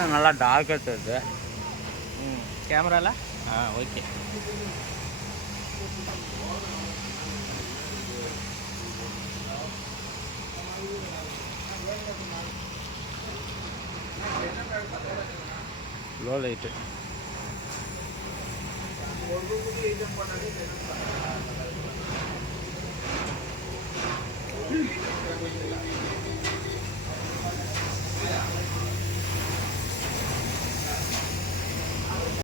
பார்த்தா நல்லா டார்க்காக தெரியுது. கேமராவில் ஓகே. Low light.